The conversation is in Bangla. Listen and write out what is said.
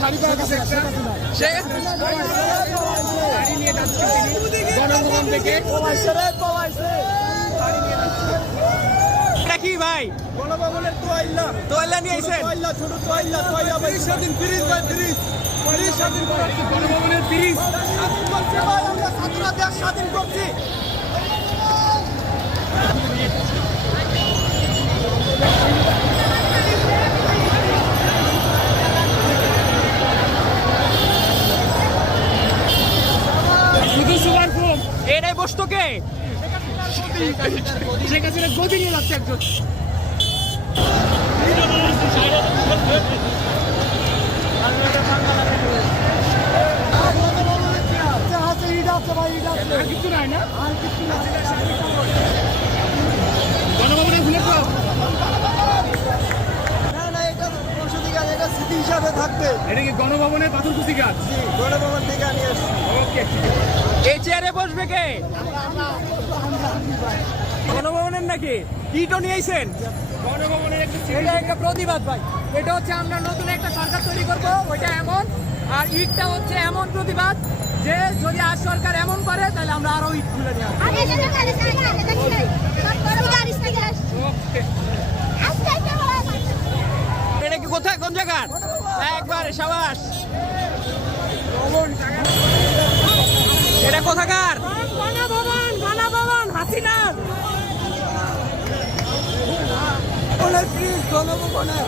শাড়ি পরা কাছে সে শাড়ি নিয়ে যাচ্ছে তিনি গণভবন থেকে। এটা কি ভাই? গণভবনের তোয়াইল্লা। তোয়াইল্লা নিয়ে আইছেন? তোয়াইল্লা, ছোট তোয়াইল্লা, তোয়াইল্লা ভাই স্বাধীন ফ্রিজ ভাই ফ্রিজ। ফ্রিজ স্বাধীন করাচ্ছি গণভবনের ফ্রিজ। স্বাধীন করছি ভাই, আমরা ছাত্ররা দেশ স্বাধীন করছি। শুধু সুপার ফোম এটাই বসতো কে? শেখ হাসিনা গদি নিয়ে যাচ্ছে একজন। আর কিছু নাই না? গণভবনের ফুলের টব? না না, এটা সংসদীয় গাছ, এটা স্মৃতি হিসাবে থাকবে। এটা কি গণভবনের পাথরকুচি গাছ? জি, গণভবন থেকে নিয়ে আসছি। ওকে। এই চেয়ারে বসবে কে? গণভবনের নাকি ইটও নিয়ে আইছেন? গণভবনের এটা একটা প্রতিবাদ ভাই। এটা হচ্ছে আমরা নতুন একটা সরকার তৈরি করব, ওইটা এমন। আর ইটটা হচ্ছে এমন প্রতিবাদ যে যদি আর সরকার এমন করে তাহলে আমরা আরো ইট খুলে নিয়ে আসবো। এটা কি কোথায়, কোন জায়গা? একবার সাবাস। এটা কোথাকার? গণভবন, গণভবন হাসিনা। গণভবনে